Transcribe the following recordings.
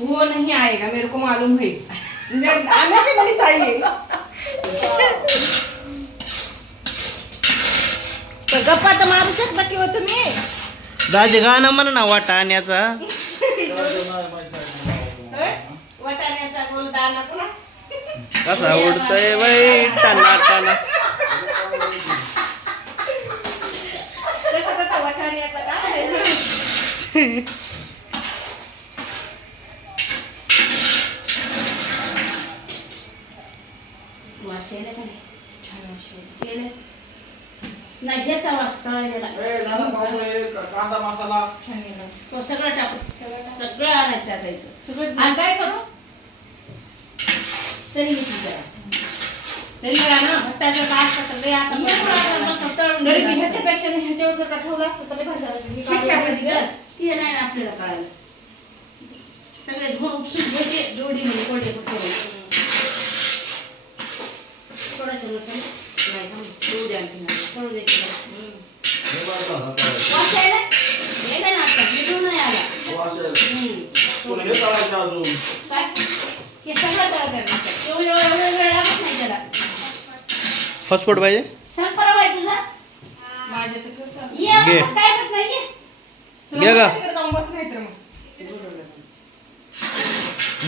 वो नहीं आएगा मेरे को मालूम है आने भी नहीं चाहिए तर गप्पा तर मारू शकता किंवा तुम्ही? दाजी गाणं म्हणा ना वाटाण्याचा. होय? वाटाण्याचा गोलदाना पुन्हा. कसा उडतय बाई टाना टाना कसं कसं वाटाण्याचा वास यायला का नाही? छान वाटतं. गेले नाही ह्याचा वास तळलेला कांदा मसाला ना. तो सगळं टाकू सगळं आणायचं आता इथं आणि काय करू तरी घेतली तरी ना भट्टाचं काय आता तरी ह्याच्यापेक्षा नाही ह्याच्यावर जर का ठेवलं असतं तरी भारी ती नाही आपल्याला कळायला सगळे धुवून उपसून घ्यायचे जोडीने कोरडे पकडून नाही थांब. द्या करू हम्म. वास यायला यायला ना आता नाही आला हम्म. काय हे सगळं एवढं एवढं वेळ लागत नाही त्याला पाहिजे संपरा बाई तुझा माझ्या तर ये घे. आपण काय नाही ये घे गा. तिकडे जाऊन बस नाही तर मग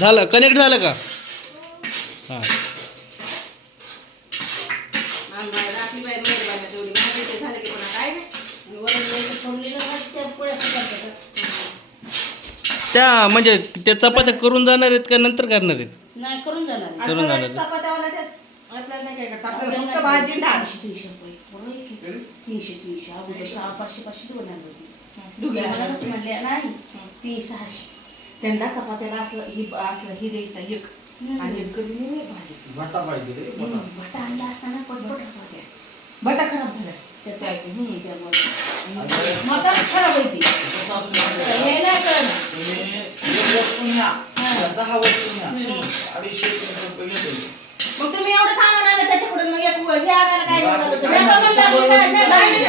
झालं कनेक्ट झालं का हां आणि बाहेर आपली बाहेर मेहरबानी तेवढी भाजी ते झालं की पुन्हा काय नाही आणि वरून द्यायचं फोडलेलं भात त्या म्हणजे त्या चपात्या करून जाणार आहेत का नंतर करणार आहेत? नाही करून जाणार करून. तीनशे तीनशे अगोदर सहा पाचशे पाचशे दोन मलाच. म्हणले नाही. ती सहाशे. त्यांना चपात्याला असलं ही असलं ही द्यायचं एक. आणि एक करून मी भाजी. भट्टा पाहिजे रे आणला असताना पटपट होत्या बटा खराब झाला. त्याच्या मताच खराब आहे? हे नाही हा. दहा. अडीचशे रुपये घेतो मग तुम्ही एवढं सामान आणलं त्याच्याकडून. मग एक व- हे आणायला काय झालं? नाही,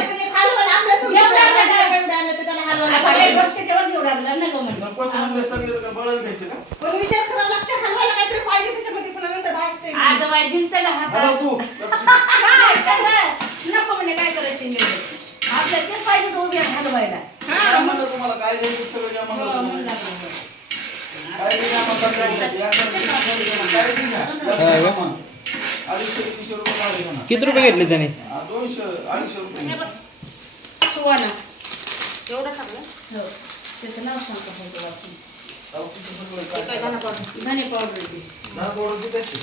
एवढं एवढं आणलं तर त्याला हलवायला आता काही पाहिजे. गोष्ट तेवढं जेवढं लागलं ना गं मग कसं म्हणलं सगळे तर बळच घ्यायचे का? पण विचार करावा लागतं हलवायला काहीतरी पाहिजे त्याच्यामध्ये नंतर भाजते बाई हातात. नको म्हणे काय पाहिजे उभ्या हलवायला काय म्हणलं तुम्हाला काय द्यायचं सगळं द्या हो. काय म्हणलं काय. हा? अडीचशे तीनशे रुपये म्हणा. किती रुपये घेतले त्याने हा, दोनशे अडीचशे रुपये सुवाना एवढं टाकलं हो त्याचं नाव सांगतो फक्त वाचून काय? घाणा पाडून. धने पावडर ती दहा पोरं किती असेल?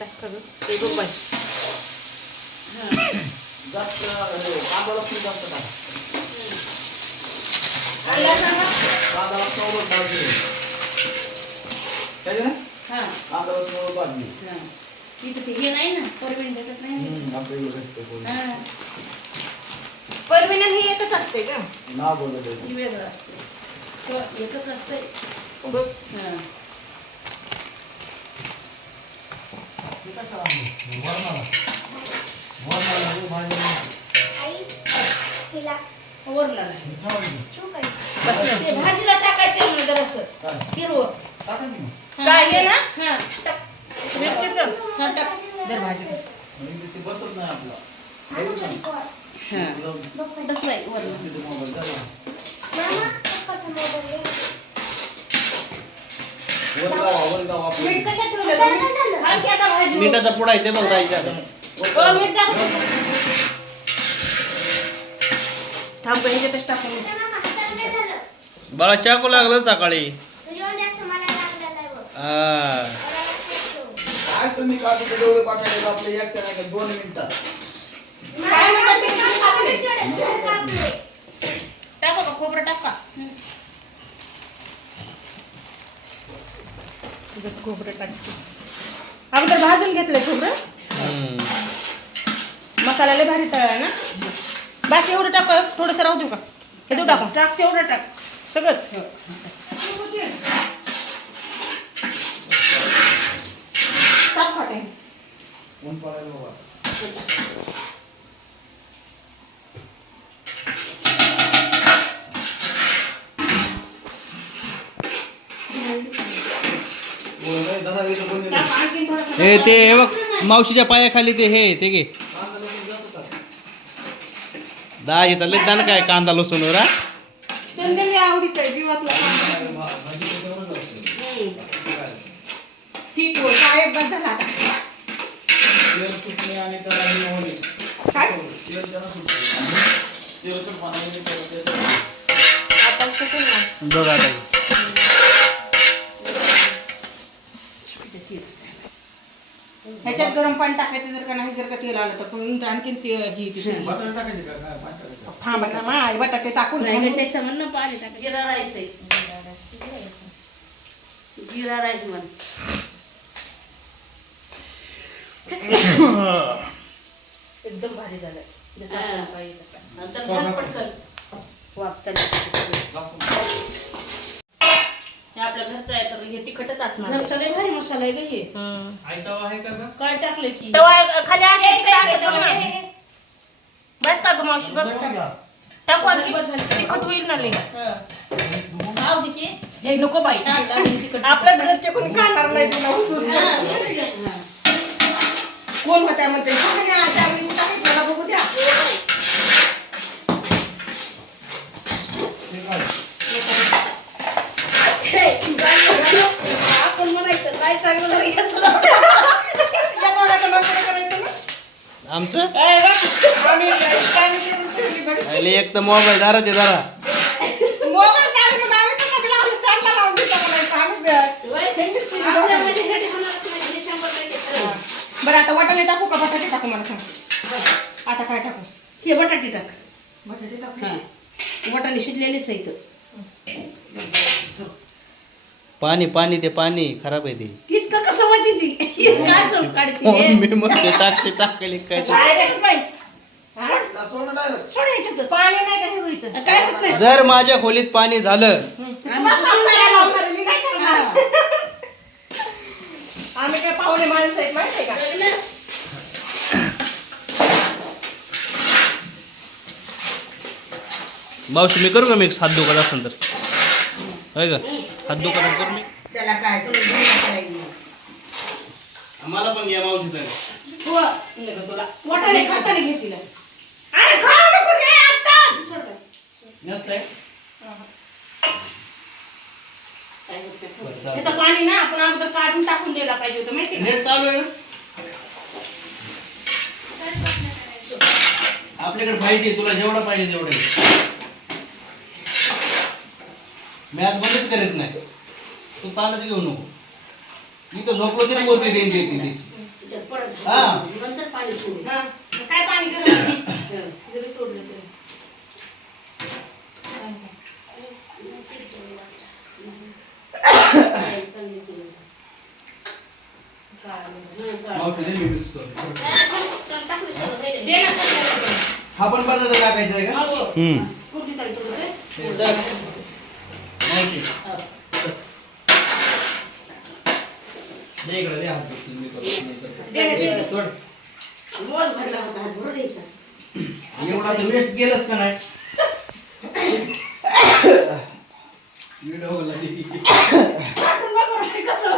बस करू. ते बघ बाई. जास्त हे, कांदा लसूण जास्त टाका. कांदा लसूण एवढं भाजले. त्याचे ना? हा कांदा लसूण एवढं भाजले. हा तिथं ते हे नाही ना परवीन भेटत नाही ना. भेटतं. हा ही एकच असते का नाव बोलत वेगळं असते एकच हा हे कशाला आणलं? वरणाला. वरणाला हे भाजी. वरला नाही हे ठेवायची. ते भाजीला टाकायचं काय? हिरवं. काय हे ना? हा टाक मिरचीचं हा टाक दर भाजी बसत नाही आपला? हा बस बाई वरला तिथे मोबाईल द्या बघा. वर लावा, वर लावा आपलं. मीठ कशात ठेवलं? तुम्ही? आणखी आता भाजी? मिठाचा पुडा आहे ते बघ जायचं हो, मीठ टाकू. थांब का ह्याच्यातच टाकून बाळा चाकू लागलं सकाळी? हा. काय तुम्ही काजू डोळे आपले एकट्या नाही का? दोन मिनिटात. टाकू का? खोबरं टाका खोबरं टाकते. अगोदर भाजून घेतलंय खोबरं? हम्म. मसाला लय भारी तळाय ना? बस एवढं टाक थोडंसं राहू देऊ का? हे देऊ टाकू. टाक तेवढं टाक. सगळं? टाक फाटे हे ते हे बघ मावशीच्या पायाखाली ते हे ते घे दहा येतात लय दान काय कांदा लसूणवर हा त्यांच्या आवडीचं जीवातला. ठीक हो आता. काय आता ना बघ आता. ह्याच्यात गरम पाणी टाकायचं जर का नाही जर का तेल आलं तर पण आणखीन ते ही ती सगळी. बटाटे टाकायचे का? काय? पाणी टाकायचं? थांबा ना माय बटाटे टाकून नाही त्याच्यामधनं पाणी टाक जिरा राईस आहे जिरा राईस म्हण एकदम भारी झालं जसं हा. आपल्याला पाहिजे तसं. चल झटपट कर वाफ चालली. हे आपल्या घरचं आहे तर हे तिखटच असणार घरचा लय भारी मसाला आहे का हे हं. आयतावा आहे का ग? काय टाकलं की तेव्हा खाली बघ ना. बस का ग मावशी बघ? टाकू झालं. तिखट होईल ना लई राहू दे की. हे नको बाई छान लागली तिखट. आपल्याच घरचे कोणी खाणार नाही तुला उचलून. हा. कोण होत्या म्हणते "पाहुणे आता मी टाकीत मला बघू द्या हे काय? आपण म्हणायचं काय चांगलं झालं याचं नाव. या दोघांचं नाव पुढे करायचं ना आमचं ए, बघ. आम्ही काय बघ. एक तर मोबाईल दारा ते दारा मोबाईल काय म्हणून आम्ही तर लावून म्हणायचं. आम्ही आपल्या नाही. बरं आता वाटाणे टाकू का बटाटे टाकू मला सांग आता काय टाकू हे बटाटे टाक बटाटे टाकू हा वाटाणे शिजलेलेच आहे इथं पाणी पाणी ते पाणी खराब आहे ते तितकं कसं म्हणते ती हे काय सोड काढते हो, हे? मी मग ते टाकते टाकले काय ते. काय टाकत बाई? त्या सोडं direct. सोड ह्याच्यातच. पाणी नाही का हिरवीचं काय होत नाही जर माझ्या खोलीत पाणी झालं आम्ही बस पुसून आपल्याला लावणार आहे, मी काय हा. करणार आम्ही काय पाहुणे माणसं आहेत माहिती आहे का कळलं ना? मावशी मी करू का मी हात दुखत असेल तर होय का? हात दुखत असेल करू मी? त्याला काय घेऊन आम्हाला पण घ्या मावशी हो, नका तुला. वाटाणे खाताना घे तिला. अरे खाऊ नको रे आता! सोड बाई. काय? होत नाही, खाऊ. त्याचं पाणी ना आपण अगोदर काढून टाकून द्यायला पाहिजे होतं माहिती आहे नेट चालू आहे. ना? आपल्याकडे पाहिजे तुला जेवढं पाहिजे तेवढं. मी आज करत नाही तू ताणच घेऊ नको मी तर झोपलो तरी बोलते त्यांची येते हा. झाकून नंतर पाणी सोडू का? हा, मग काय पाणी गरम आहे? जरी सोडलं तरी काय चाललंय तुझं? काढ. मावशी दे मी mix करतो. काय, काय, टाकलं सगळं, हे दे दे. ना सगळ्याला. हा पण बटाटा टाकायचा आहे का हो. हम्म. कुठली तरी थोडंसं. हे सर. मावशी. दे इकडे दे हात दुखतील, मी करतो नंतर. दे, दे, दे. तोड. मोज भरला होता हात भरून द्यायचा एवढा तर वेस्ट गेलंच का नाही बघ बरं, हे कसं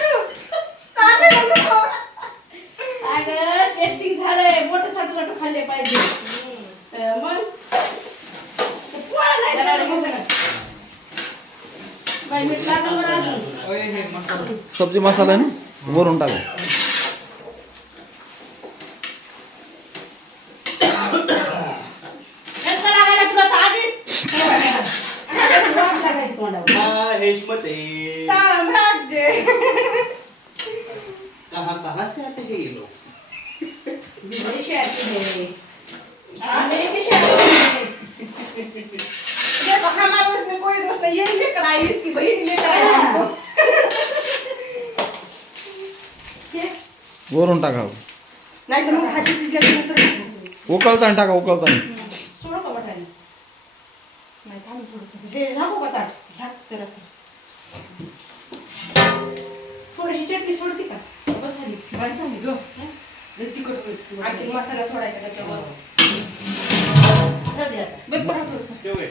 नको. चाटायला नको. अगं टेस्टिंग झालंय मोठं छोटं छोटं खाल्ले पाहिजे अं, मग ते पोळा नाही झालं मग काय? बाई, मीठ लागलं बरं अजून ओय, हे मसाला. सब्जी मसाला आहे ना वरून टाका ठसका लागायला तुला तर आधीच. वाट लागायची तोंडावर. माहेशमते साम्राज्य. कहाँ कहाँ से आते हैं ये लोग बड़ी शहर की है आंध्र की शहर की है देखो, हमारे उसमें कोई दोस्त नहीं, यही लेकर आई, इसकी बहन लेकर आई वरून टाका नाही तर मग भाजी शिजल्यानंतर टाकू. उकळताना टाका उकळताना सोडू का बटाणे नाही, थांब थोडंसं. हे झाकू का ताट झाक जरासं. थोडीशी चटणी सोडते का बस झाली बस झाली गं. लय तिखट होईल. आणखी मसाला सोडायचा त्याच्यावर सध्या आता बघ बरं थोडंसं.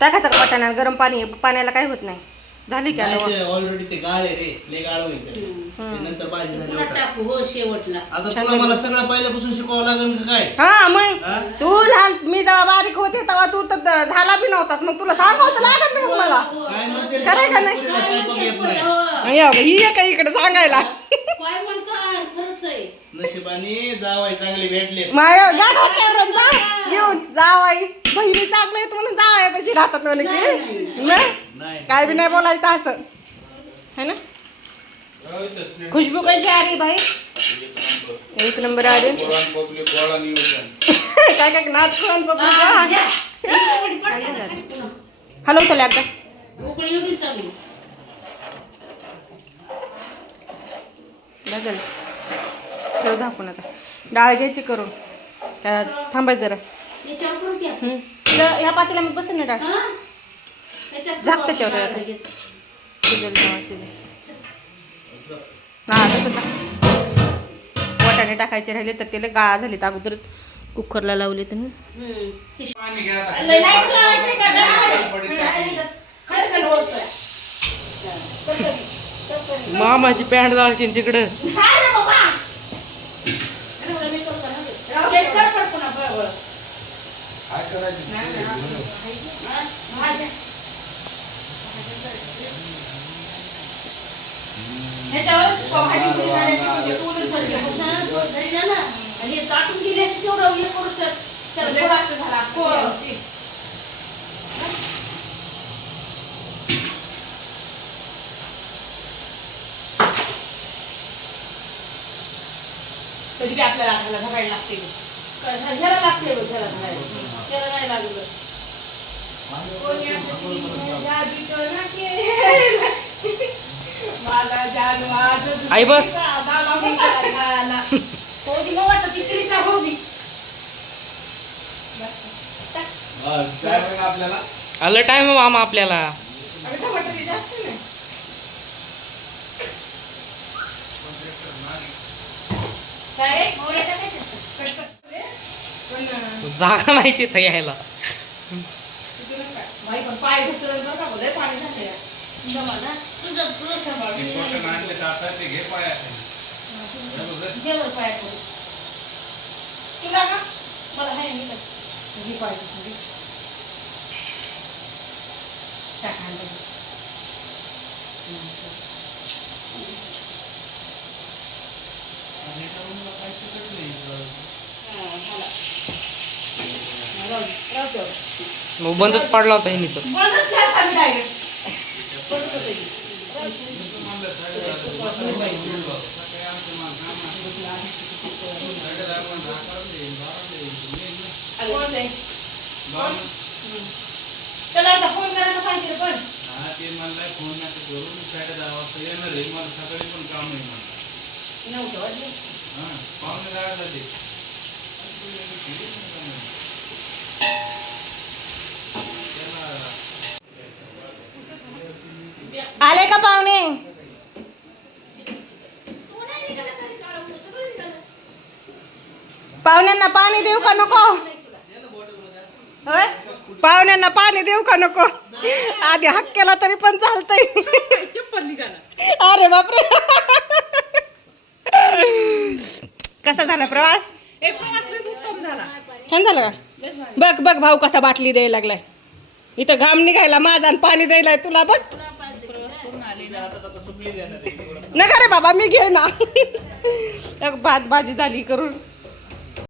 टाकायचं का वाटाणा गरम पाणी आहे पाण्याला काय होत नाही झाली का? ऑलरेडी ते गाळ आहे रे लय गाळ होईल. ते नंतर भाजी पुन्हा झाल्यावर टाक. हो शेवटला आता तुला मला सगळं पहिल्यापासून शिकवावं लागेल का काय हा मग हा? तू लहान मी जेव्हा बारीक होते तेव्हा तू तर झाला बी नव्हतास मग तुला सांगावं तर लागत ना मग मला काय म्हणते रे? खरंय का नाही? पुरीला स्वयंपाक येत नाही हो. या बघ, ही आहे का इकडे सांगायला काय खरंच आहे. नशिबाने जावाय चांगले भेटले. माय जा घेऊन जावाई बहिणी चांगलं म्हणून जावाय कशी राहतात म्हणे की. नाही? नाही काय बी नाही बोलायचं असं. है ना? खुशबू कशी आ रही भाई एक नंबर आ रही पब्लिक गोळा नियोजन काय काय नाच करून बघू हा, का? हलव चला उकळी एवढी चालू. बघल ठेव दाखवून आता. डाळ घ्यायची करून. काय थांबायचं जरा. ह्या पातीला मी बसेल ना डाळ. हा? झाक त्याच्यावर आता. शिजेल तेव्हा शिजेल. हा तसं टाक वाटाणे टाकायचे राहिले तर त्याला गाळा झाले तर अगोदर कुकरला लावले तर पाणी घ्या आता. लाइट का? मामाची पॅन्ट जाळची तिकडं. काय रे बाबा? अरे मला मी करतो ना ते. राहू दे, कर पट पुन्हा, बरं, बरं. काय करायचं हा? भाज्या. कसं, दोन जरी ना ना. आणि हे ताटून गेली अशी तेवढं हे करू तर- त्याला तरी बी आपल्याला आणायला भरायला लागते? ह्याला लागते बघ, नाही. त्याला नाही लागलं. आई बस. मग वाटतं तिसरीचा आलं टाइम मामा आपल्याला. जागा नाही तिथं यायला. जमा नाही. करून. मला. हा. हा, दे. मग बंदच पाडला होता ह्यांनी तर हे. त्याला आता फोन करायला पाहिजे पण हा, ते म्हणलाय फोन नका करू. मी साडेदहा वाजता येणार आहे. मला सकाळी पण काम आहे मला. नव्हतं वाजले. पाहुणे दहाला ते. आले का पाहुणे. पाहुण्यांना पाणी देऊ का नको होय पाहुण्यांना पाणी देऊ का नको आधी हक केला तरी पण चालतंय अरे बापरे कसा झाला प्रवास? छान झाला का? बघ बघ भाऊ कसा बाटली द्यायला लागलाय. इथं घाम निघायला माझा आणि पाणी द्यायलाय तुला बघ. नका रे बाबा मी घे ना एक भात भाजी झाली करून.